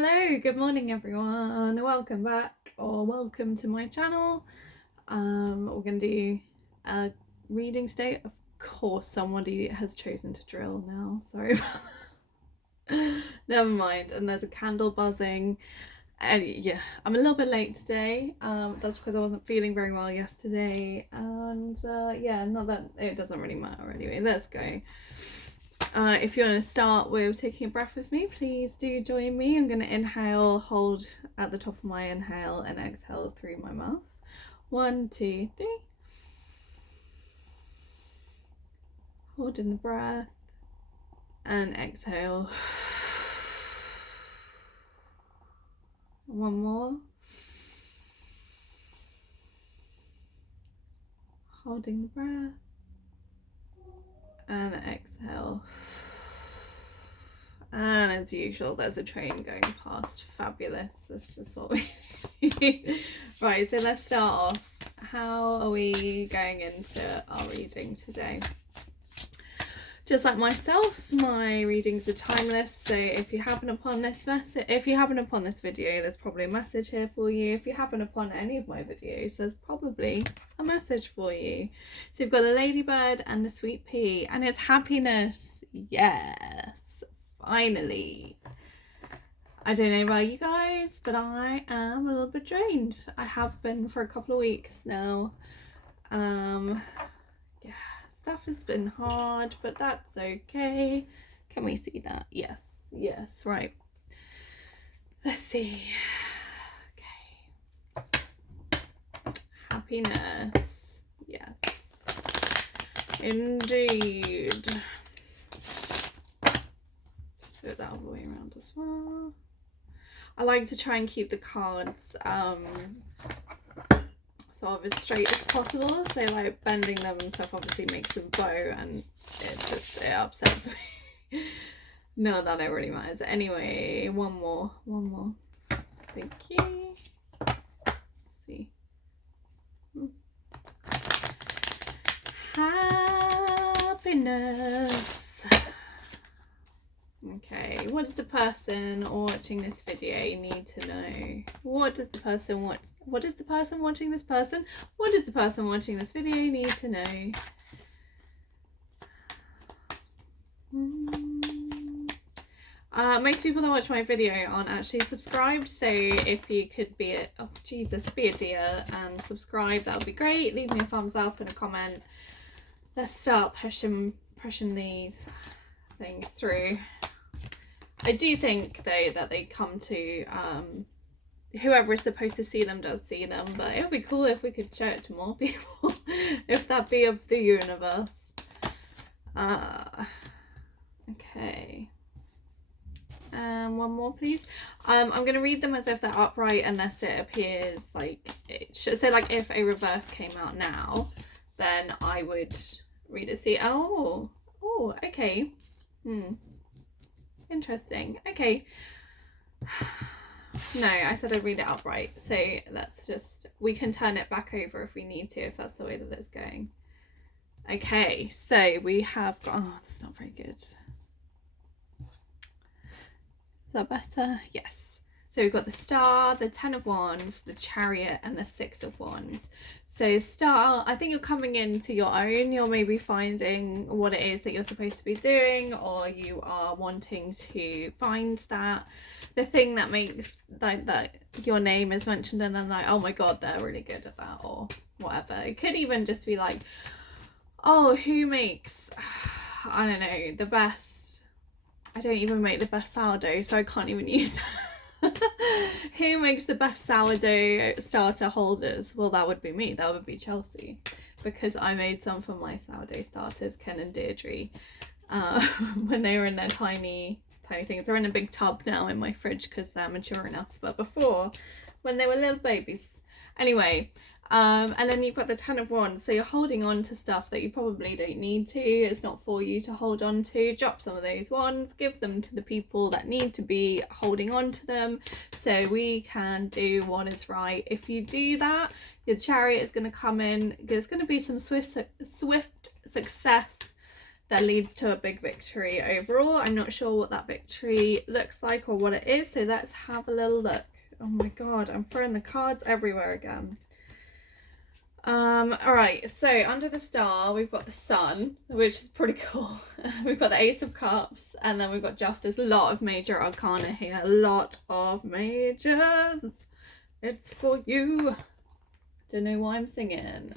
Hello, good morning everyone. Welcome back or welcome to my channel. We're going to do a reading today. Of course, somebody has chosen to drill now. Sorry. Never mind. And there's a candle buzzing. And yeah, I'm a little bit late today. That's because I wasn't feeling very well yesterday. And yeah, not that it doesn't really matter anyway. Let's go. If you want to start with taking a breath with me, please do join me. I'm going to inhale, hold at the top of my inhale, and exhale through my mouth. 1, 2, 3. Hold in the breath and exhale. One more. Holding the breath and exhale. And as usual, there's a train going past. Fabulous. That's just what we do. Right, so let's start off. How are we going into our reading today? Just like myself, my readings are timeless. So if you happen upon this video, there's probably a message here for you. If you happen upon any of my videos, there's probably a message for you. So you've got the ladybird and the sweet pea, and it's happiness. Yes, finally. I don't know about you guys, but I am a little bit drained. I have been for a couple of weeks now. Yeah, stuff has been hard, but that's okay. Can we see that? Yes, right. Let's see. Okay. Happiness. Yes. Indeed. Just put that all the way around as well. I like to try and keep the cards sort of as straight as possible, so like bending them and stuff obviously makes them bow, and it upsets me. No, that never really matters. Anyway, one more. Thank you. Let's see. Happiness. Okay, what does the person watching this video need to know? What does the person watching this video need to know? Most people that watch my video aren't actually subscribed, so if you could be a dear and subscribe, that would be great. Leave me a thumbs up and a comment. Let's start pushing these things through. I do think though that they come to whoever is supposed to see them does see them, but it would be cool if we could show it to more people. If that be of the universe. Okay. One more please. I'm going to read them as if they're upright unless it appears like it should. So like if a reverse came out now, then I would read it. See, oh okay. Interesting. Okay. No, I said I'd read it upright, so let's just, we can turn it back over if we need to, if that's the way that it's going. Okay, so we have got, oh, that's not very good. Is that better? Yes. So we've got the Star, the 10 of Wands, the Chariot, and the 6 of Wands. So Star, I think you're coming into your own. You're maybe finding what it is that you're supposed to be doing, or you are wanting to find that, the thing that makes that your name is mentioned and then like, oh my god, they're really good at that, or whatever. It could even just be like, oh, who makes, I don't know, the best, I don't even make the best sourdough, so I can't even use that. Who makes the best sourdough starter holders? Well, that would be me. That would be Chelsea, because I made some for my sourdough starters, Ken and Deirdre, when they were in their tiny things. They're in a big tub now in my fridge because they're mature enough, but before, when they were little babies. Anyway, and then you've got the 10 of Wands, so you're holding on to stuff that you probably don't need to. It's not for you to hold on to. Drop some of those wands, give them to the people that need to be holding on to them, so we can do what is right. If you do that, your Chariot is going to come in. There's going to be some swift success that leads to a big victory overall. I'm not sure what that victory looks like or what it is, so let's have a little look. Oh my god, I'm throwing the cards everywhere again. All right, so under the star we've got the sun, which is pretty cool. We've got the Ace of Cups, and then we've got Justice. A lot of major arcana here, a lot of majors. It's for you. Don't know why I'm singing.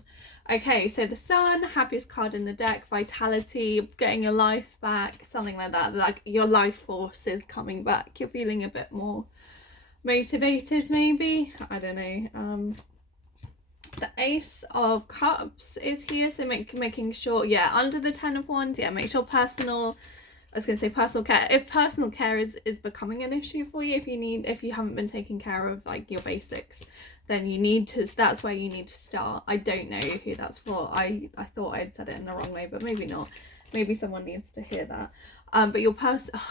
Okay, so the sun, happiest card in the deck, vitality, getting your life back, something like that. Like your life force is coming back. You're feeling a bit more motivated, maybe. I don't know. The Ace of Cups is here, so making sure, yeah, under the Ten of Wands, yeah, make sure personal care, if personal care is becoming an issue for you, if you haven't been taking care of like your basics, then that's where you need to start. I don't know who that's for. I thought I'd said it in the wrong way, but maybe not. Maybe someone needs to hear that. But your personal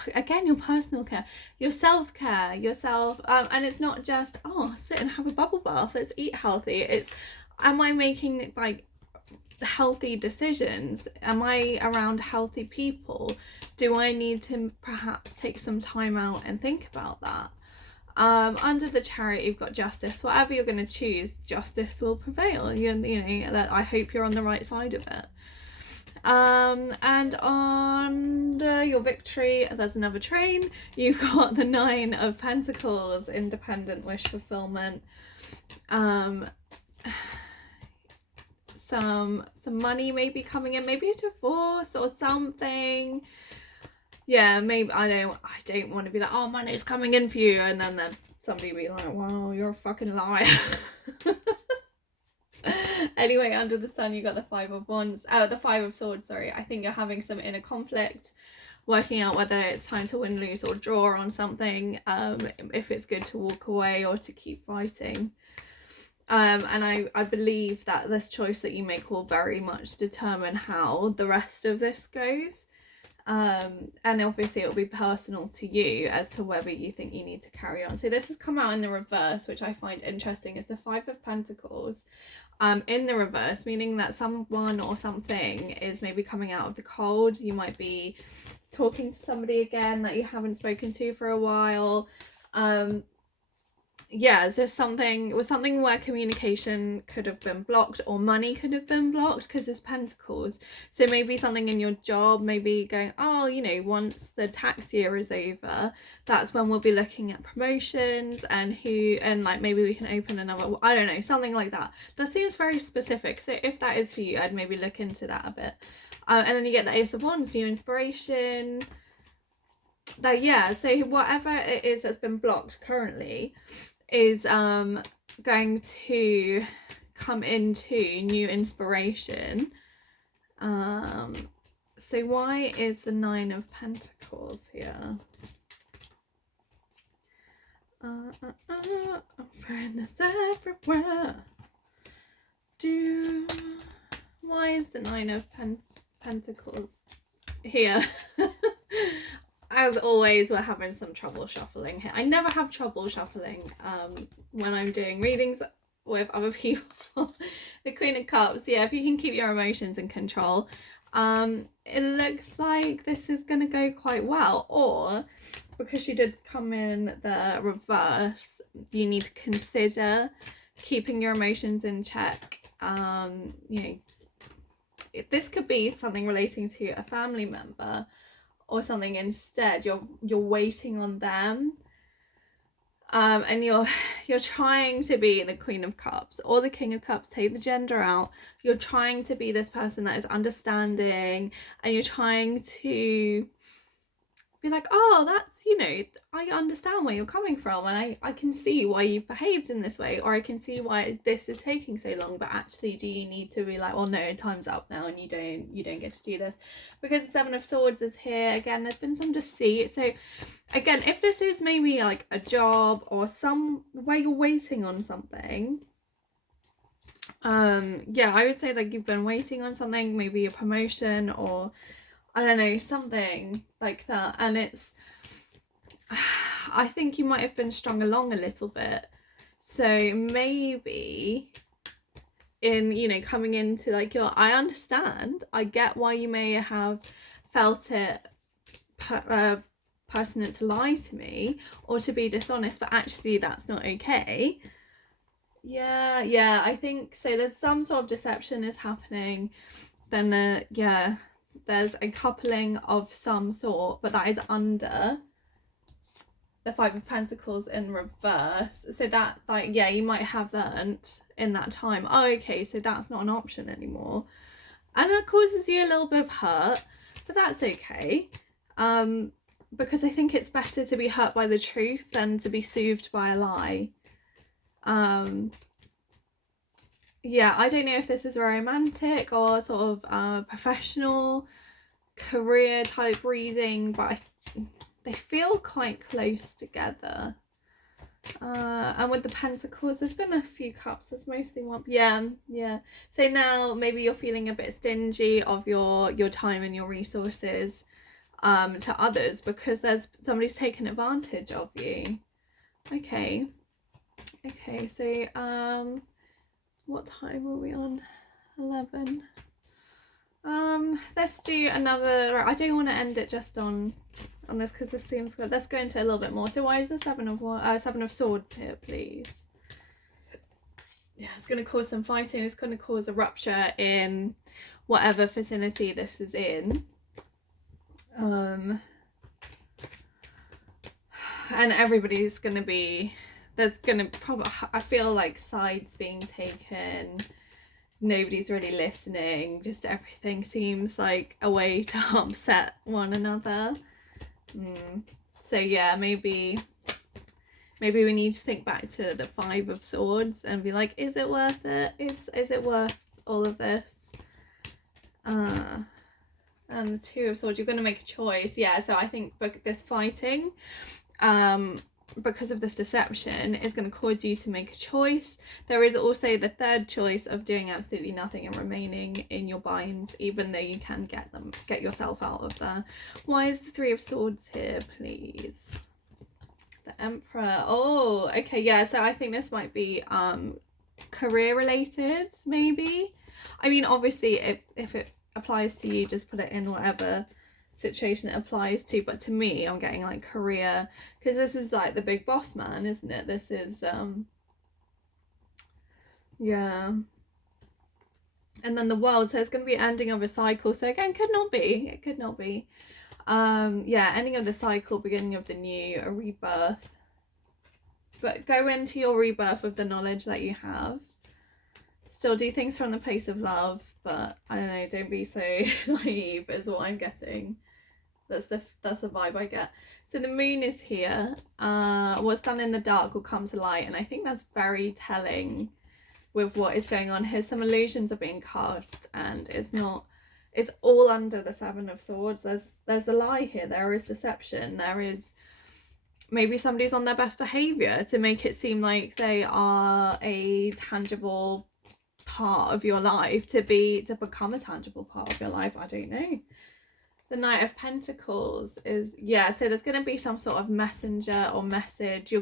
care, your self-care, and it's not just, sit and have a bubble bath, let's eat healthy. It's, am I making like healthy decisions? Am I around healthy people? Do I need to perhaps take some time out and think about that? Under the Chariot, you've got Justice. Whatever you're going to choose, justice will prevail. You know, I hope you're on the right side of it. And on your victory, there's another train. You've got the Nine of Pentacles, independent wish fulfillment. Some money may be coming in, maybe a divorce or something. Yeah, maybe I don't want to be like, oh, money's coming in for you, and then somebody be like, wow, you're a fucking liar. Anyway, under the sun, you got the Five of Swords, sorry. I think you're having some inner conflict, working out whether it's time to win, lose, or draw on something, if it's good to walk away or to keep fighting. And I believe that this choice that you make will very much determine how the rest of this goes. And obviously it'll be personal to you as to whether you think you need to carry on. So this has come out in the reverse, which I find interesting, is the Five of Pentacles in the reverse, meaning that someone or something is maybe coming out of the cold. You might be talking to somebody again that you haven't spoken to for a while. Yeah, it's just something where communication could have been blocked, or money could have been blocked, because it's Pentacles. So maybe something in your job, maybe going, once the tax year is over, that's when we'll be looking at promotions and like maybe we can open another, I don't know, something like that. That seems very specific. So if that is for you, I'd maybe look into that a bit. And then you get the Ace of Wands, new inspiration. So whatever it is that's been blocked currently is going to come into new inspiration. So why is the Nine of Pentacles here? I'm throwing this everywhere. Why is the Nine of Pentacles here? As always, we're having some trouble shuffling here. I never have trouble shuffling when I'm doing readings with other people. The Queen of Cups, yeah, if you can keep your emotions in control. It looks like this is going to go quite well. Or, because she did come in the reverse, you need to consider keeping your emotions in check. This could be something relating to a family member, or something. Instead you're waiting on them, and you're trying to be the Queen of Cups or the King of Cups, take the gender out. You're trying to be this person that is understanding, and you're trying to be like, that's, I understand where you're coming from, and I can see why you've behaved in this way, or I can see why this is taking so long, but actually do you need to be like, well, no, time's up now, and you don't get to do this? Because the Seven of Swords is here again. There's been some deceit. So again, if this is maybe like a job or some where you're waiting on something, I would say like you've been waiting on something, maybe a promotion, or I don't know, something like that. And it's, I think you might have been strung along a little bit. So maybe in, you know, coming into like I understand, I get why you may have felt it pertinent to lie to me or to be dishonest, but actually that's not okay. Yeah, I think so. There's some sort of deception is happening. Then there's a coupling of some sort, but that is under the Five of Pentacles in reverse. So that, like, yeah, you might have learnt in that time, oh, okay, so that's not an option anymore. And it causes you a little bit of hurt, but that's okay. Because I think it's better to be hurt by the truth than to be soothed by a lie. Yeah, I don't know if this is romantic or sort of professional career type reading, but they feel quite close together. And with the Pentacles, there's been a few cups. There's mostly one. Yeah. So now maybe you're feeling a bit stingy of your time and your resources to others because there's somebody's taken advantage of you. Okay, so what time are we on? 11. Let's do another. I don't want to end it just on this because this seems good. Let's go into a little bit more. So why is the Seven of Swords here, please? Yeah, it's going to cause some fighting. It's going to cause a rupture in whatever vicinity this is in. And everybody's going to be, there's going to probably, I feel like sides being taken. Nobody's really listening. Just everything seems like a way to upset one another. So yeah, maybe we need to think back to the Five of Swords and be like, is it worth it? Is it worth all of this? And the Two of Swords, you're going to make a choice. Yeah, so I think this fighting, because of this deception, is going to cause you to make a choice. There is also the third choice of doing absolutely nothing and remaining in your binds, even though you can get yourself out of there. Why is the Three of Swords here, please? The Emperor. Oh, okay, yeah, so I think this might be career related, maybe. I mean, obviously, if it applies to you, just put it in whatever situation it applies to, but to me, I'm getting like career, because this is like the big boss man, isn't it? This is yeah. And then the World, so it's going to be ending of a cycle. So again, it could not be yeah, ending of the cycle, beginning of the new, a rebirth. But go into your rebirth with the knowledge that you have. Still do things from the place of love, but I don't know, don't be so naive is what I'm getting. That's the vibe I get. So the Moon is here. What's done in the dark will come to light, and I think that's very telling with what is going on here. Some illusions are being cast, and it's all under the Seven of Swords. There's a lie here. There is deception. There is maybe somebody's on their best behavior to make it seem like they are a tangible part of your life, to become a tangible part of your life. I don't know. The Knight of Pentacles is, yeah, so there's going to be some sort of messenger or message.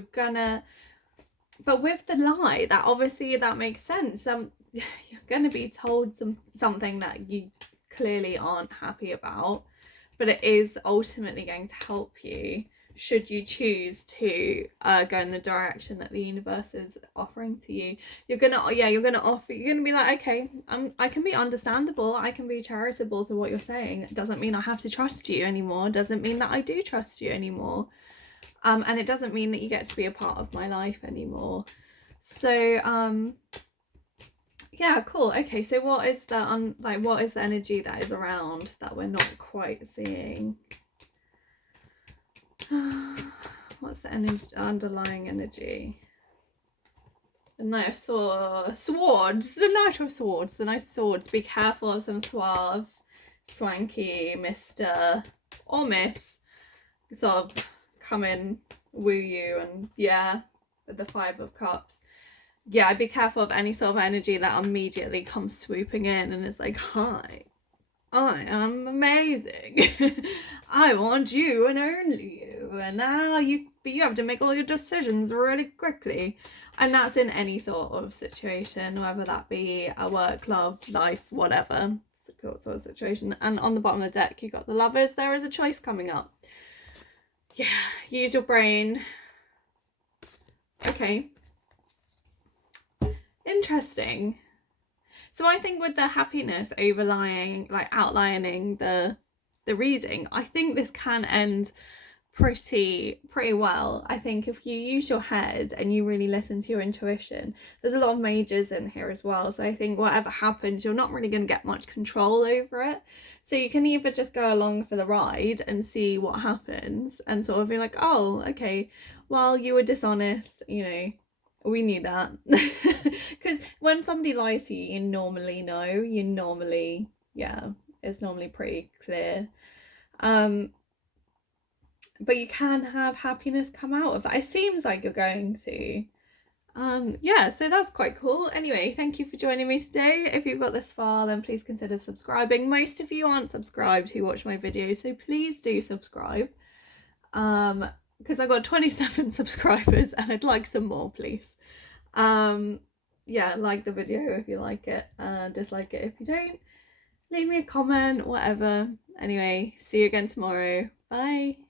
But with the lie, that obviously that makes sense. You're going to be told something that you clearly aren't happy about, but it is ultimately going to help you should you choose to go in the direction that the universe is offering to you. You're gonna be like, okay, I can be understandable, I can be charitable to what you're saying. It doesn't mean I have to trust you anymore, doesn't mean that I do trust you anymore, and it doesn't mean that you get to be a part of my life anymore. So yeah, cool. Okay, so what is the energy that is around that we're not quite seeing? What's the underlying energy? The Knight of Swords. The Knight of Swords. The Knight of Swords. Be careful of some suave, swanky Mr. or Miss sort of come in, woo you, and yeah, with the Five of Cups. Yeah, be careful of any sort of energy that immediately comes swooping in and is like, hi, I am amazing. I want you and only you. And now you but you have to make all your decisions really quickly. And that's in any sort of situation, whether that be a work, love, life, whatever sort of situation. And on the bottom of the deck, you got the Lovers. There is a choice coming up. Yeah, use your brain. Okay. Interesting. So I think with the happiness overlying, like outlining the reading, I think this can end pretty well. I think if you use your head and you really listen to your intuition, there's a lot of majors in here as well, so I think whatever happens, you're not really going to get much control over it. So you can either just go along for the ride and see what happens and sort of be like, oh, okay, well, you were dishonest, you know, we knew that. Because when somebody lies to you, you normally know, it's normally pretty clear. But you can have happiness come out of that. It seems like you're going to. Yeah, so that's quite cool. Anyway, thank you for joining me today. If you've got this far, then please consider subscribing. Most of you aren't subscribed who watch my videos, so please do subscribe. Because I've got 27 subscribers and I'd like some more, please. Yeah, like the video if you like it, dislike it if you don't. Leave me a comment, whatever. Anyway, see you again tomorrow. Bye.